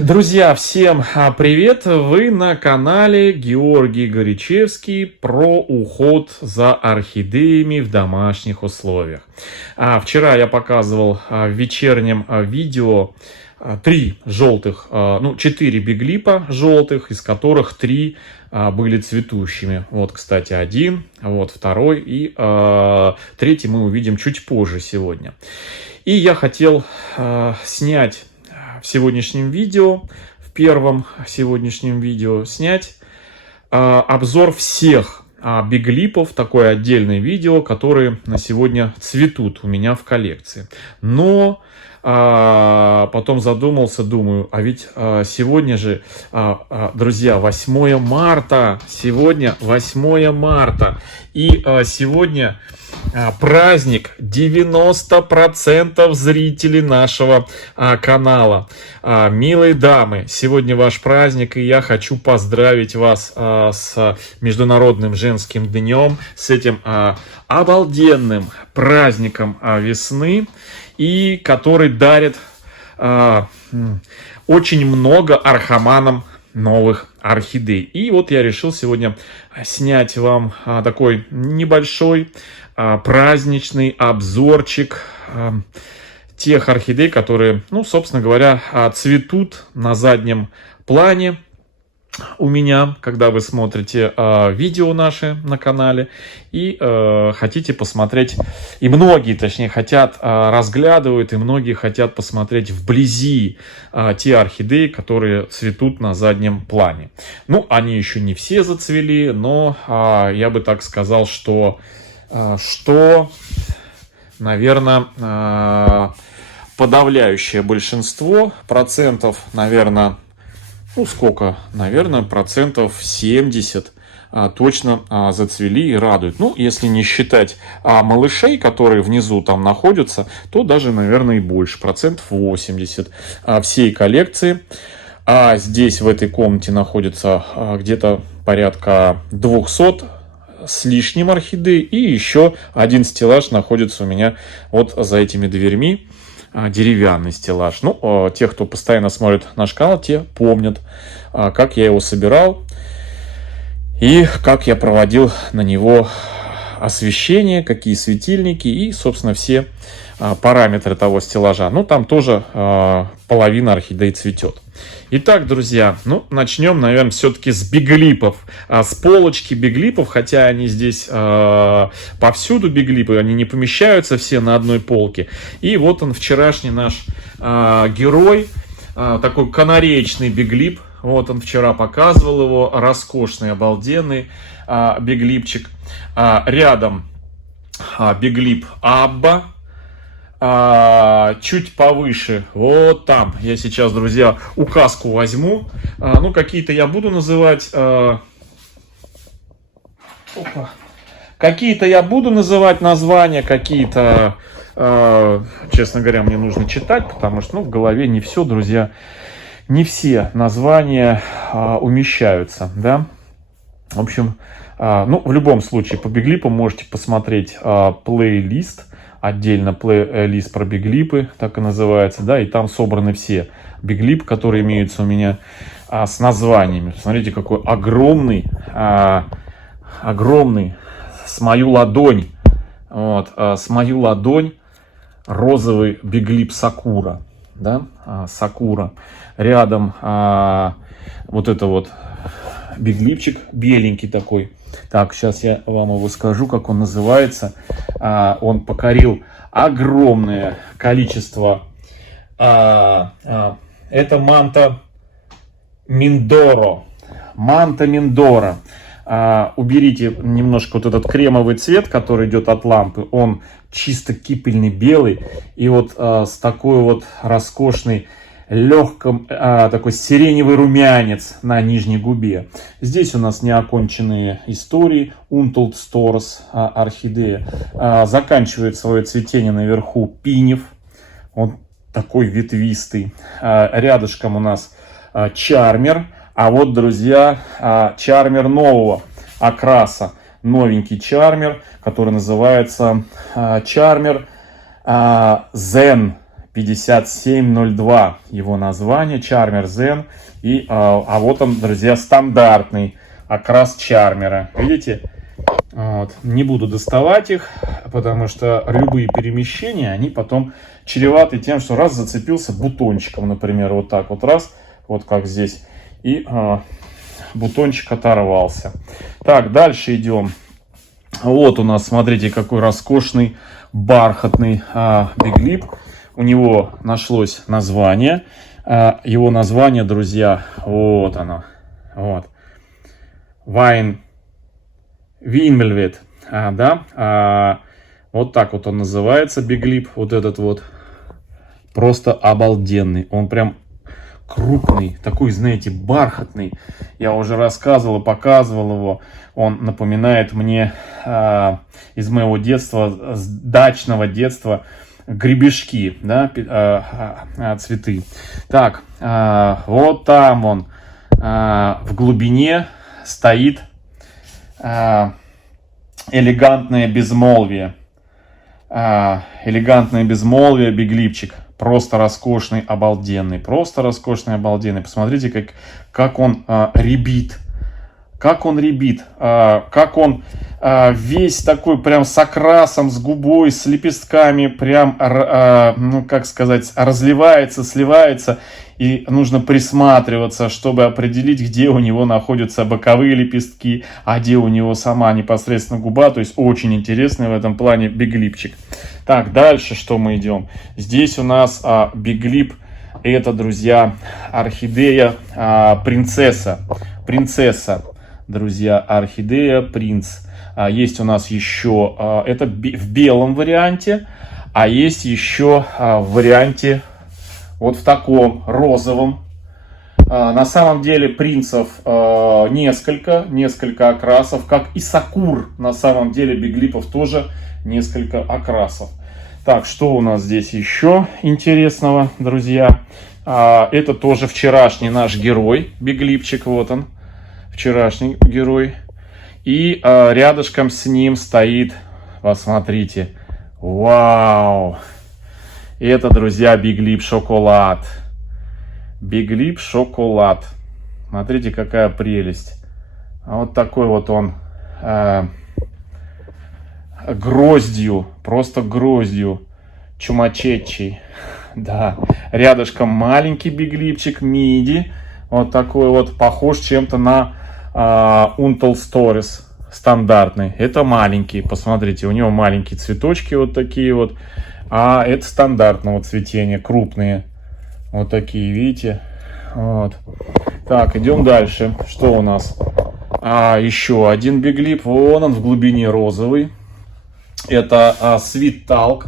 Друзья, всем привет! Вы на канале Георгий Горячевский про уход за орхидеями в домашних условиях. Вчера я показывал в вечернем видео 4 биглипа желтых, из которых 3 были цветущими. Вот, кстати, один, вот второй и третий мы увидим чуть позже сегодня. И я хотел снять в сегодняшнем видео, в первом сегодняшнем видео снять обзор всех биглипов, такое отдельное видео, которые на сегодня цветут у меня в коллекции. Но потом задумался, думаю, а ведь сегодня же, друзья, 8 марта, сегодня 8 марта, и сегодня праздник 90% зрителей нашего канала. Милые дамы, сегодня ваш праздник, и я хочу поздравить вас с Международным женским днем, с этим обалденным праздником весны, и который дарит очень много орхоманам новых орхидей. И вот я решил сегодня снять вам такой небольшой праздничный обзорчик тех орхидей, которые, собственно говоря, цветут на заднем плане у меня, когда вы смотрите видео наши на канале и хотите посмотреть, и многие, точнее, хотят, разглядывают, и многие хотят посмотреть вблизи те орхидеи, которые цветут на заднем плане. Ну, они еще не все зацвели, но я бы так сказал, что наверное, подавляющее большинство, процентов, наверное, процентов 70 точно зацвели и радуют. Ну, если не считать малышей, которые внизу там находятся, то даже, наверное, и больше, процентов 80 всей коллекции. А здесь, в этой комнате, находится где-то порядка 200 с лишним орхидей, и еще один стеллаж находится у меня вот за этими дверьми. Деревянный стеллаж. Ну, те, кто постоянно смотрит наш канал, те помнят, как я его собирал и как я проводил на него освещение, какие светильники и, собственно, все параметры того стеллажа. Ну, там тоже половина орхидей цветет. Итак, друзья, начнем, наверное, все-таки с биглипов. С полочки биглипов, хотя они здесь повсюду биглипы, они не помещаются все на одной полке. И вот он, вчерашний наш герой, такой канареечный биглип. Вот он, вчера показывал его, роскошный, обалденный биглипчик. Рядом биглип Абба. Чуть повыше, вот там, я сейчас, друзья, указку возьму. Какие-то я буду называть... Какие-то я буду называть названия, какие-то, честно говоря, мне нужно читать, потому что, в голове не все, друзья, не все названия умещаются, да. В общем, в любом случае, по биглипам можете посмотреть плейлист, отдельно плейлист про биглипы, так и называется, да, и там собраны все биглипы, которые имеются у меня с названиями. Смотрите, какой огромный, с мою ладонь, с мою ладонь розовый биглип Сакура, да, Сакура. Рядом вот это вот биглипчик беленький такой. Так, сейчас я вам его скажу, как он называется. Он покорил огромное количество. Это манта Миндоро. Манта Миндоро. Уберите немножко вот этот кремовый цвет, который идет от лампы. Он чисто кипельный белый. И вот с такой вот роскошной, легком, такой сиреневый румянец на нижней губе. Здесь у нас неоконченные истории. Untold Stories орхидея. Заканчивает свое цветение наверху пинев. Он такой ветвистый. Рядышком у нас чармер. А вот, друзья, чармер нового окраса. Новенький чармер, который называется чармер Zen 5702 его название, Чармер Zen. И, вот он, друзья, стандартный окрас Чармера. Видите? Вот. Не буду доставать их, потому что любые перемещения, они потом чреваты тем, что раз зацепился бутончиком, например, вот так вот раз, вот как здесь, и бутончик оторвался. Так, дальше идем. Вот у нас, смотрите, какой роскошный бархатный Big Lip. У него нашлось название. Его название, друзья, вот оно. Вот. Винмельвет. Да? Вот так вот он называется, Big Lip. Вот этот вот. Просто обалденный. Он прям крупный, такой, знаете, бархатный. Я уже рассказывал и показывал его. Он напоминает мне из моего детства, с дачного детства, гребешки, да, цветы. Так, вот там он в глубине стоит элегантное безмолвие. Элегантное безмолвие, биглипчик. Просто роскошный, обалденный. Просто роскошный, обалденный. Посмотрите, как он рябит. Как он рябит. Как он весь такой прям с окрасом, с губой, с лепестками. Прям, ну как сказать, разливается, сливается. И нужно присматриваться, чтобы определить, где у него находятся боковые лепестки, а где у него сама непосредственно губа. То есть очень интересный в этом плане биглипчик. Так, дальше что мы идем? Здесь у нас биглип. Это, друзья, орхидея принцесса. Принцесса, друзья, орхидея принц. Есть у нас еще, это в белом варианте, а есть еще в варианте вот в таком розовом. На самом деле принцев несколько окрасов, как и сакур. На самом деле биглипов тоже несколько окрасов. Так, что у нас здесь еще интересного, друзья? Это тоже вчерашний наш герой, биглипчик, вот он, вчерашний герой. И рядышком с ним стоит, посмотрите, вау! Это, друзья, биглип шоколад. Биглип шоколад. Смотрите, какая прелесть. Вот такой вот он гроздью, просто гроздью, чумачечий. Да, рядышком маленький биглипчик, миди. Вот такой вот, похож чем-то на Untold Stories стандартный. Это маленький, посмотрите, у него маленькие цветочки вот такие вот. А это стандартного цветения, крупные. Вот такие, видите? Вот. Так, идем дальше. Что у нас? Еще один биглип. Вон он в глубине розовый. Это Sweet Talk.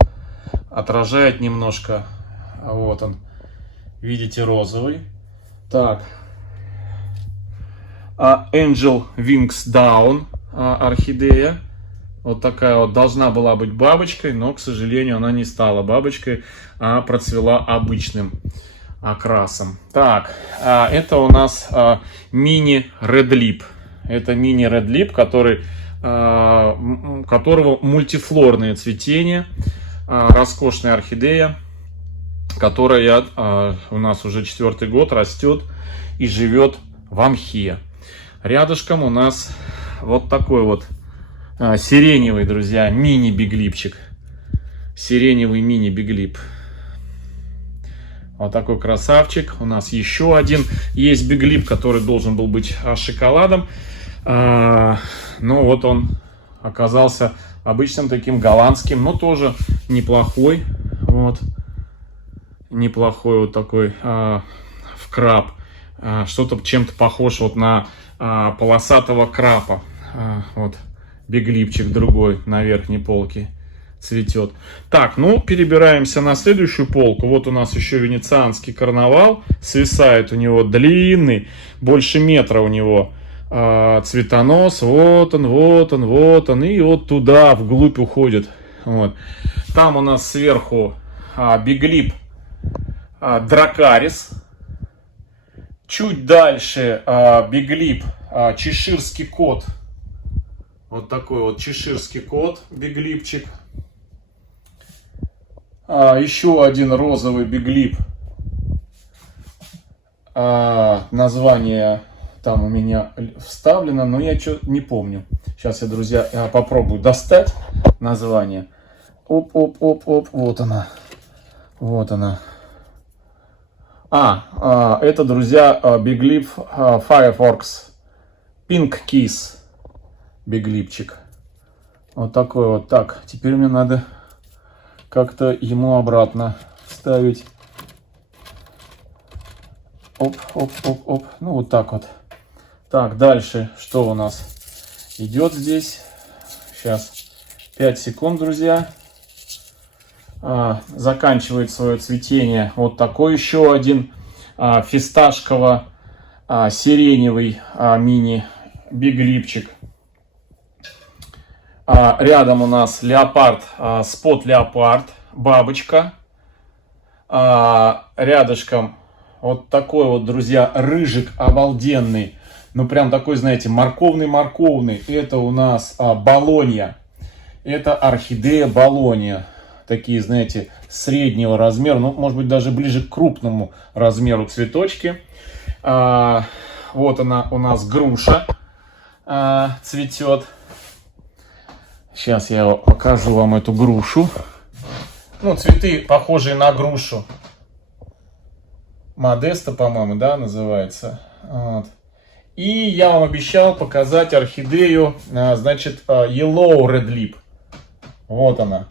Отражает немножко. Вот он. Видите, розовый. Так. Angel Wings Down. Орхидея. Вот такая вот должна была быть бабочкой, но, к сожалению, она не стала бабочкой, а процвела обычным окрасом. Так, это у нас мини Red Lip. Это мини Red Lip, которого мультифлорное цветение, роскошная орхидея, которая у нас уже 4-й год растет и живет в мхе. Рядышком у нас вот такой вот сиреневый, друзья, мини-биглипчик. Сиреневый мини-биглип. Вот такой красавчик. У нас еще один есть биглип, который должен был быть шоколадом. Но вот он оказался обычным таким голландским, но тоже неплохой. Вот. Неплохой вот такой в краб. Что-то чем-то похож вот на полосатого крапа. Вот. Биглипчик другой на верхней полке цветет. Так, ну, перебираемся на следующую полку. Вот у нас еще венецианский карнавал. Свисает у него длинный, больше метра у него цветонос. Вот он, вот он, вот он. И вот туда, вглубь уходит. Вот. Там у нас сверху биглип дракарис. Чуть дальше биглип чеширский кот. Вот такой вот чеширский кот, биглипчик. Еще один розовый биглип. Название там у меня вставлено, но я что-то не помню. Сейчас я, друзья, попробую достать название. Оп. Вот она. Вот она. Это, друзья, биглип Firefox Pink Kiss. Биглипчик. Вот такой вот. Так, теперь мне надо как-то ему обратно вставить. Оп. Ну, вот так вот. Так, дальше что у нас идет здесь? Сейчас 5 секунд, друзья. Заканчивает свое цветение вот такой еще один фисташково-сиреневый мини биглипчик. Рядом у нас леопард, спот леопард, бабочка. Рядышком вот такой вот, друзья, рыжик обалденный. Ну, прям такой, знаете, морковный. Это у нас Болонья. Это орхидея Болонья. Такие, знаете, среднего размера. Ну, может быть, даже ближе к крупному размеру цветочки. Вот она у нас груша цветет. Сейчас я покажу вам эту грушу. Ну, цветы похожие на грушу. Модеста, по-моему, да, называется. Вот. И я вам обещал показать орхидею, значит, Yellow Red Lip. Вот она.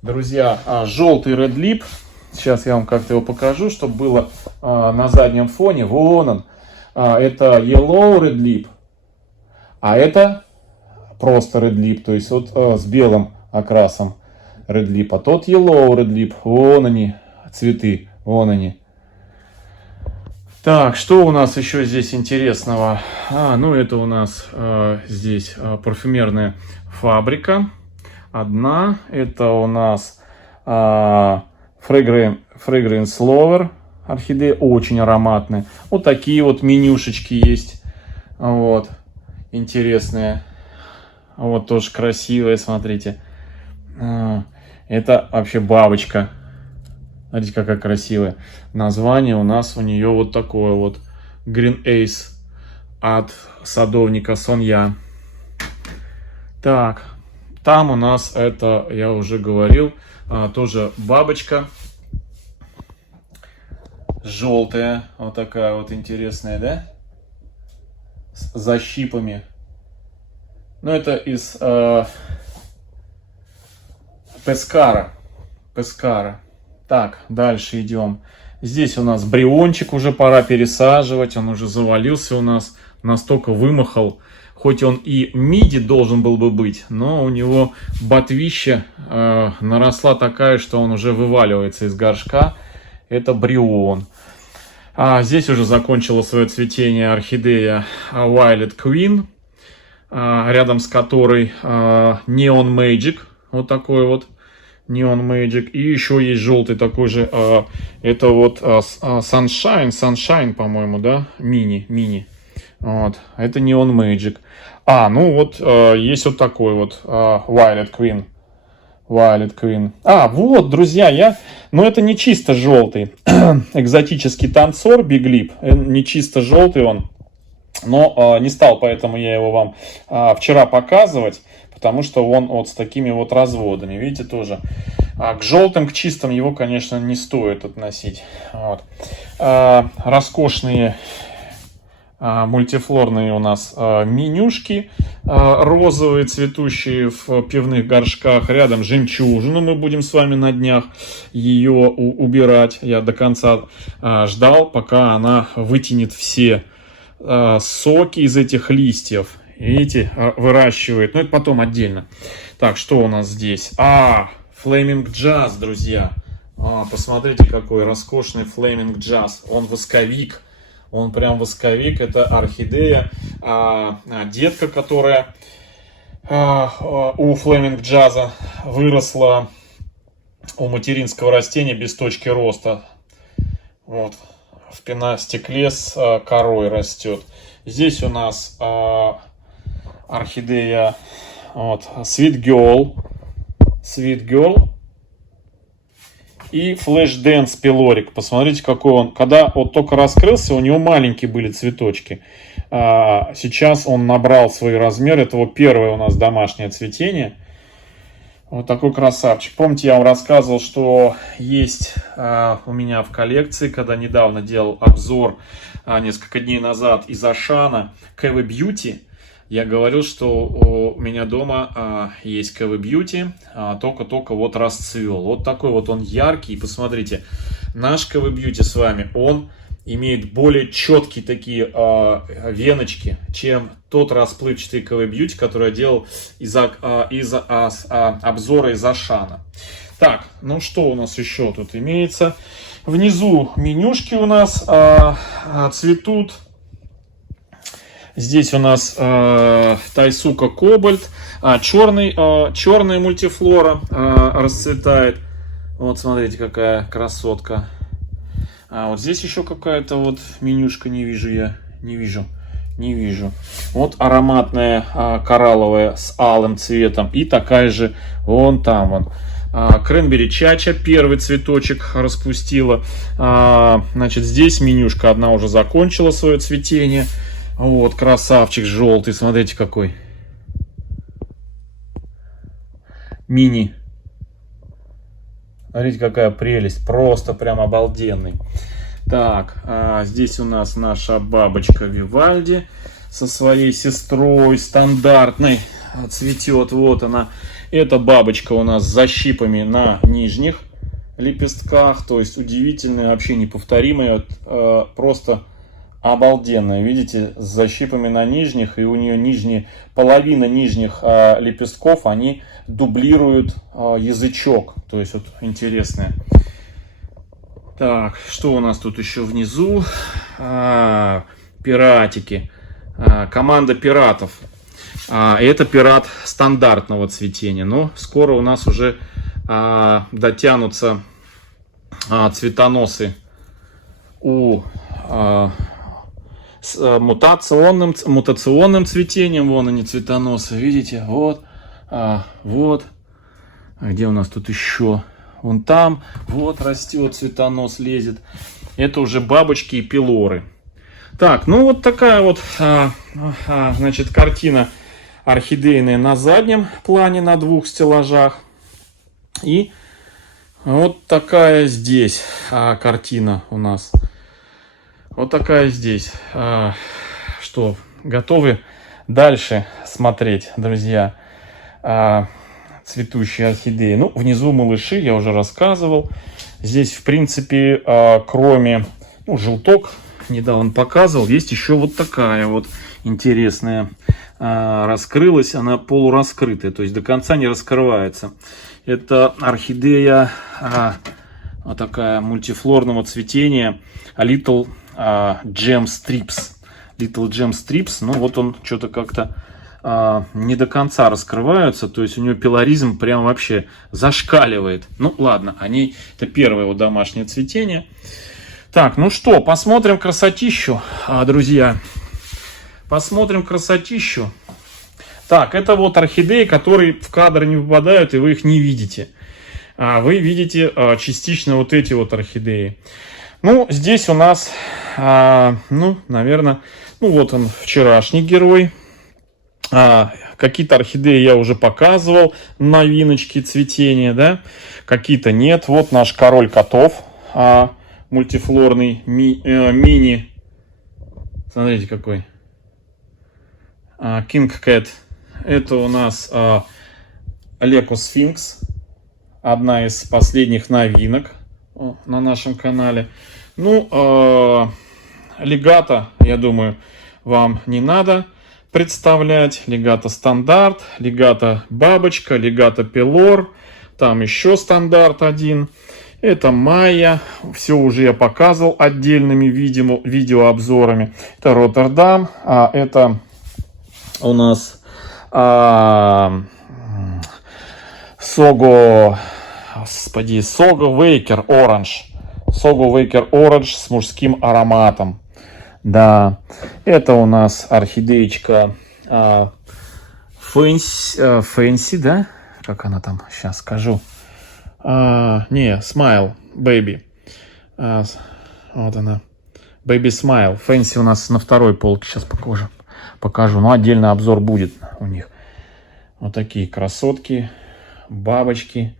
Друзья, желтый Red Lip. Сейчас я вам как-то его покажу, чтобы было на заднем фоне. Вон он. Это Yellow Red Lip. А это просто Red Lip. То есть вот с белым окрасом Red Lip. А тот Yellow Red Lip. Вон они, цветы. Вон они. Так, что у нас еще здесь интересного? Ну это у нас здесь парфюмерная фабрика. Одна. Это у нас Fragrance Lover. Орхидея очень ароматная. Вот такие вот менюшечки есть. Вот. Интересные. Вот тоже красивые, смотрите. Это вообще бабочка. Смотрите, какая красивая. Название у нас у нее вот такое вот. Green Ace от садовника Сонья. Так. Там у нас это, я уже говорил, тоже бабочка. Желтая. Вот такая вот интересная, да? С защипами. Ну, это из Пескара. Так, дальше идем. Здесь у нас бриончик, уже пора пересаживать. Он уже завалился у нас, настолько вымахал. Хоть он и миди должен был бы быть, но у него ботвища наросла такая, что он уже вываливается из горшка. Это брион. Здесь уже закончила свое цветение орхидея Violet Queen, рядом с которой Neon Magic. Вот такой вот. Neon Magic. И еще есть желтый такой же. Это вот Sunshine, по-моему, да? Мини. Вот. Это Neon Magic. Ну вот есть вот такой вот Violet Queen. Вот, друзья, но это не чисто желтый. Экзотический танцор биглип. Не чисто желтый он. Но не стал, поэтому я его вам вчера показывать. Потому что он вот с такими вот разводами. Видите, тоже. К желтым, к чистым его, конечно, не стоит относить. Вот. Роскошные мультифлорные у нас менюшки. Розовые, цветущие в пивных горшках. Рядом жемчужину. Мы будем с вами на днях ее убирать. Я до конца ждал, пока она вытянет все соки из этих листьев. Видите, выращивает. Но это потом отдельно. Так, что у нас здесь? Flaming Jazz, друзья. Посмотрите, какой роскошный Flaming Jazz. Он восковик. Он прям восковик. Это орхидея. Детка, которая у Flaming Jazz выросла у материнского растения без точки роста. Вот. В пеностекле с корой растет. Здесь у нас орхидея Sweet Girl. И Flash Dance пилорик. Посмотрите, какой он. Когда вот только раскрылся, у него маленькие были цветочки. Сейчас он набрал свой размер. Это вот первое у нас домашнее цветение. Вот такой красавчик. Помните, я вам рассказывал, что есть у меня в коллекции, когда недавно делал обзор несколько дней назад из Ашана Kawi Beauty. Я говорил, что у меня дома есть Kawi Beauty, только-только вот расцвел. Вот такой вот он яркий. И посмотрите, наш Kawi Beauty с вами, он имеет более четкие такие веночки, чем тот расплывчатый Kawi Beauty, который я делал из обзора из Ашана. Так, ну что у нас еще тут имеется? Внизу менюшки у нас цветут. Здесь у нас Тайсука Кобальт, черная мультифлора расцветает. Вот смотрите, какая красотка. Вот здесь еще какая-то вот менюшка, не вижу я, не вижу. Вот ароматная коралловая с алым цветом и такая же вон там вон. Кренбери Чача, первый цветочек распустила. Значит, здесь менюшка одна уже закончила свое цветение. Вот, красавчик желтый, смотрите какой. Мини. Смотрите, какая прелесть, просто прям обалденный. Так, здесь у нас наша бабочка Вивальди со своей сестрой стандартной цветет. Вот она. Эта бабочка у нас с защипами на нижних лепестках. То есть удивительная, вообще неповторимая, просто обалденная. Видите, с защипами на нижних. И у нее половина нижних лепестков, они дублируют язычок. То есть вот интересное. Так, что у нас тут еще внизу? Пиратики. Команда пиратов. Это пират стандартного цветения. Но скоро у нас уже дотянутся цветоносы с мутационным цветением. Вон они, цветоносы. Видите? Вот. Вот. А где у нас тут еще? Вон там. Вот растет цветонос, лезет. Это уже бабочки и пилоры. Так, ну вот такая вот, значит, картина орхидейная на заднем плане, на двух стеллажах. И вот такая здесь картина у нас. Вот такая здесь. Что, готовы дальше смотреть, друзья, цветущие орхидеи? Ну, внизу малыши, я уже рассказывал. Здесь, в принципе, кроме, желток, недавно показывал, есть еще вот такая вот интересная. Раскрылась, она полураскрытая, то есть до конца не раскрывается. Это орхидея вот такая мультифлорного цветения Little Gem Strips. Little Gem Strips, ну вот он что-то как-то не до конца раскрываются, то есть у него пилоризм прям вообще зашкаливает. Ну ладно, это первое вот домашнее цветение. Так, ну что, посмотрим красотищу, друзья. Посмотрим красотищу. Так, это вот орхидеи, которые в кадр не попадают, и вы их не видите. Вы видите частично вот эти вот орхидеи. Ну, здесь у нас, наверное, вот он, вчерашний герой. Какие-то орхидеи я уже показывал, новиночки цветения, да. Какие-то нет. Вот наш король котов, мультифлорный мини. Смотрите, какой. King Cat. Это у нас Леко Sphinx. Одна из последних новинок на нашем канале. Ну, легато, я думаю, вам не надо представлять. Легато стандарт, легато бабочка, легато пилор. Там еще стандарт один. Это Майя. Все уже я показывал отдельными видеообзорами. Это Роттердам. Это у нас Сого Вейкер Оранж. Сого Вейкер Оранж с мужским ароматом. Да, это у нас орхидеечка Фэнси, да? Как она там? Сейчас скажу. Смайл. Baby. Вот она. Baby Smile. Fancy у нас на второй полке. Сейчас покажу. Ну, отдельный обзор будет у них. Вот такие красотки. Бабочки.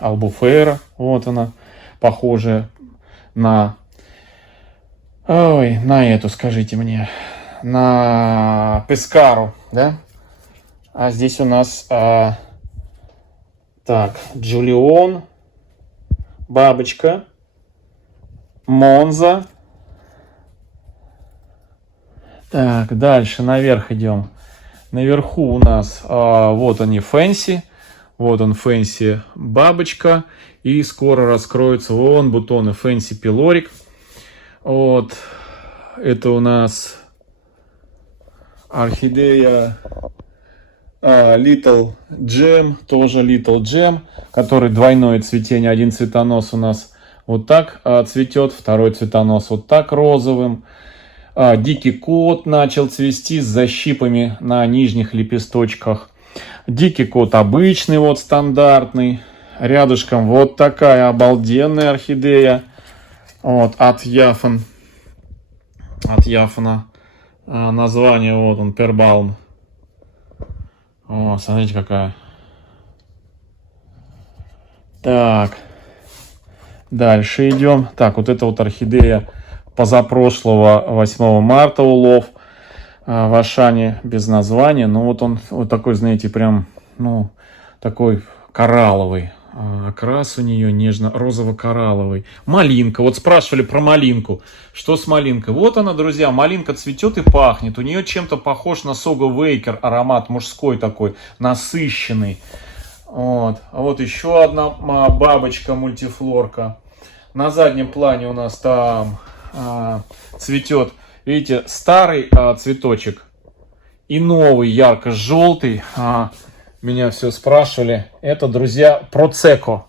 Албуфера. Вот она. Похожая на... Ой, на эту, скажите мне. На Пескару, да? А здесь у нас... так, Джулион. Бабочка. Монза. Так, дальше наверх идем. Наверху у нас вот они, Fancy. Вот он, Fancy бабочка. И скоро раскроются вон бутоны Fancy пилорик. Вот. Это у нас орхидея Little Gem. Тоже Little Gem. Который двойное цветение. Один цветонос у нас вот так цветет. Второй цветонос вот так розовым. Дикий кот начал цвести с защипами на нижних лепесточках. Дикий кот обычный, вот стандартный. Рядышком вот такая обалденная орхидея. Вот, от Яфана. Название, вот он, Пербалм. О, смотрите, какая. Так. Дальше идем. Так, вот это вот орхидея позапрошлого 8 марта улов в Ашане без названия. Ну вот он вот такой, знаете, прям, ну, такой коралловый. Окрас у нее нежно-розово-коралловый. Малинка. Вот спрашивали про малинку. Что с малинкой? Вот она, друзья. Малинка цветет и пахнет. У нее чем-то похож на Сого Вейкер. Аромат мужской такой, насыщенный. Вот. А вот еще одна бабочка мультифлорка. На заднем плане у нас там цветет, видите, старый цветочек и новый ярко-желтый. Меня все спрашивали. Это, друзья, Просеко.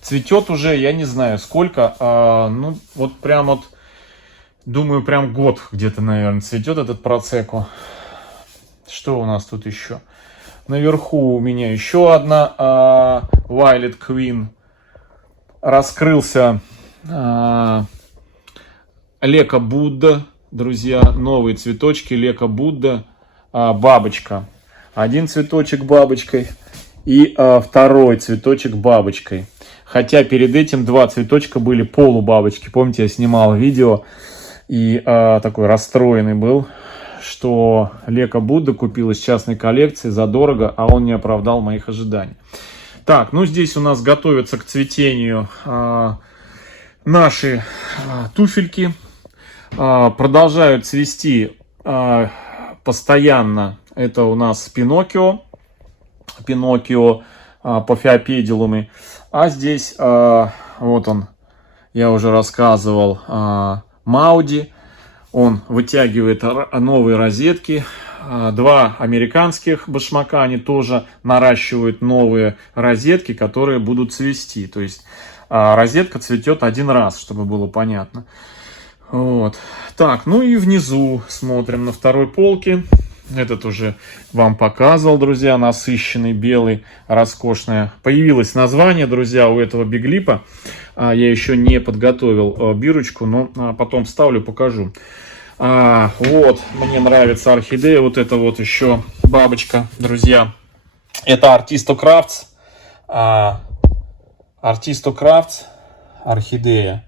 Цветет уже, я не знаю сколько. Ну, вот прям вот, думаю, прям год где-то, наверное, цветет этот Просеко. Что у нас тут еще? Наверху у меня еще одна Violet Queen. Раскрылся Лека Будда, друзья, новые цветочки Лека Будда, бабочка. Один цветочек бабочкой и второй цветочек бабочкой. Хотя перед этим два цветочка были полубабочки. Помните, я снимал видео и такой расстроенный был, что Лека Будда купил из частной коллекции задорого, а он не оправдал моих ожиданий. Так, ну здесь у нас готовятся к цветению наши туфельки. Продолжают цвести постоянно. Это у нас Пиноккио по фиопедилуме. А здесь вот он, я уже рассказывал, Мауди. Он вытягивает новые розетки. Два американских башмака, они тоже наращивают новые розетки, которые будут цвести. То есть розетка цветет один раз, чтобы было понятно. Вот. Так, ну и внизу смотрим на второй полке. Этот уже вам показывал, друзья, насыщенный белый, роскошное. Появилось название, друзья, у этого биглипа. Я еще не подготовил бирочку, но потом вставлю, покажу. Вот, мне нравится орхидея. Вот это вот еще бабочка, друзья. Это Artisto Crafts орхидея.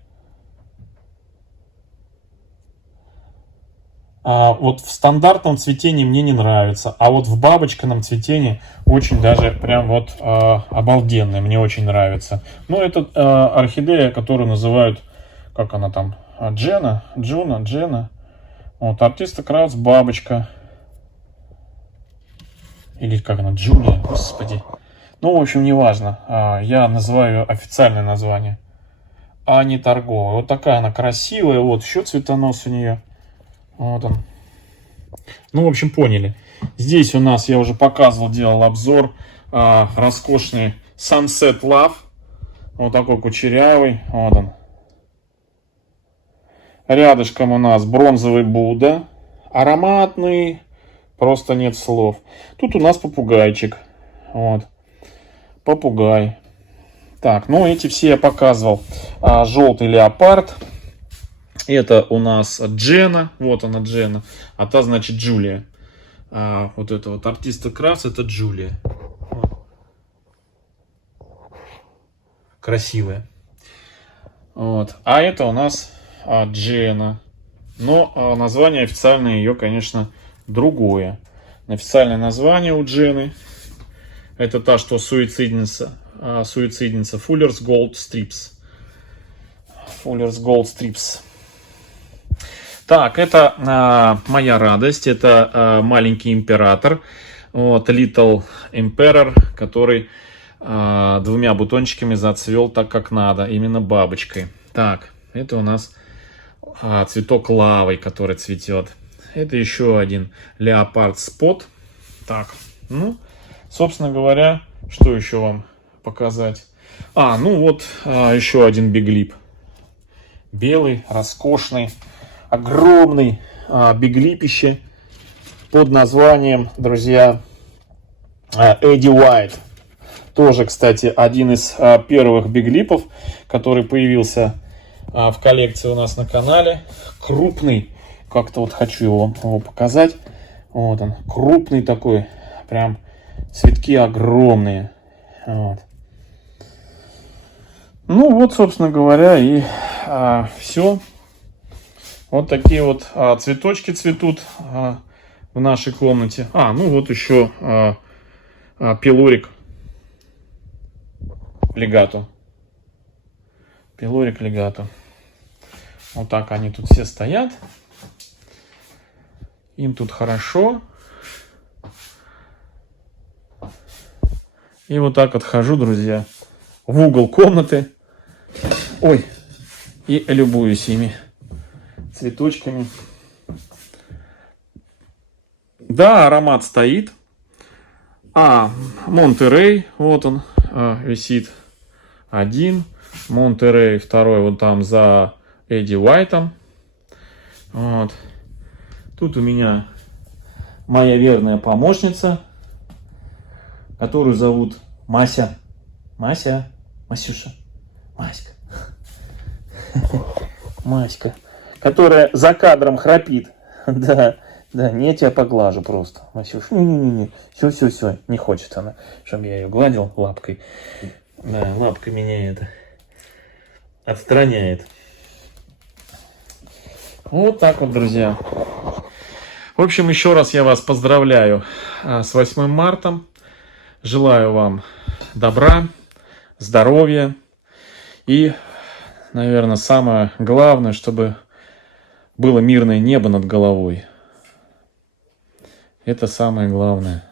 Вот в стандартном цветении мне не нравится, а вот в бабочкином цветении очень даже прям вот обалденная, мне очень нравится. Ну, это орхидея, которую называют, как она там, Джена. Вот, Artisto Crafts бабочка. Или как она, Джуния, господи. Ну, в общем, неважно. Я называю официальное название, а не торговое. Вот такая она красивая, вот еще цветонос у нее. Вот он. Ну, в общем, поняли. Здесь у нас, я уже показывал, делал обзор, роскошный Sunset Love. Вот такой кучерявый. Вот он. Рядышком у нас бронзовый Будда. Ароматный. Просто нет слов. Тут у нас попугайчик. Вот. попугай. Так, ну эти все я показывал. Желтый леопард. Это у нас Джена. Вот она, Джена. А та, значит, Джулия. Вот это вот артиста Крафтс, это Джулия. Красивая. Вот. А это у нас Джена. Но название официальное ее, конечно, другое. Официальное название у Джены это та, что суицидница. Суицидница. Fuller's Gold Strips. Fuller's Gold Strips. Так, это моя радость. Это маленький император. Вот, Little Emperor, который двумя бутончиками зацвел так, как надо. Именно бабочкой. Так, это у нас цветок лавой, который цветет. Это еще один Leopard Spot. Так, ну, собственно говоря, что еще вам показать? Ну вот еще один биглип. Белый, роскошный, огромный биглипище под названием, друзья, Эдди Уайт. Тоже, кстати, один из первых биглипов, который появился в коллекции у нас на канале. Крупный, как-то вот хочу его показать. Вот он, крупный такой, прям цветки огромные. Вот. Ну вот, собственно говоря, и все. Вот такие вот цветочки цветут в нашей комнате. Ну вот еще пилорик легато. Пилорик легато. Вот так они тут все стоят. Им тут хорошо. И вот так отхожу, друзья, в угол комнаты. Ой, и любуюсь ими цветочками. Да, аромат стоит. Монтерей, вот он висит. Один. Монтерей, второй вот там за Эдди Уайтом. Вот. Тут у меня моя верная помощница, которую зовут Мася. Мася? Масюша? Маська. Маська. Которая за кадром храпит. Да, не, я тебя поглажу просто. Масюш, не. Все, не хочет она, чтобы я ее гладил лапкой. Да, лапка меня это отстраняет. Вот так вот, друзья. В общем, еще раз я вас поздравляю с 8 марта. Желаю вам добра, здоровья и, наверное, самое главное, чтобы было мирное небо над головой. Это самое главное.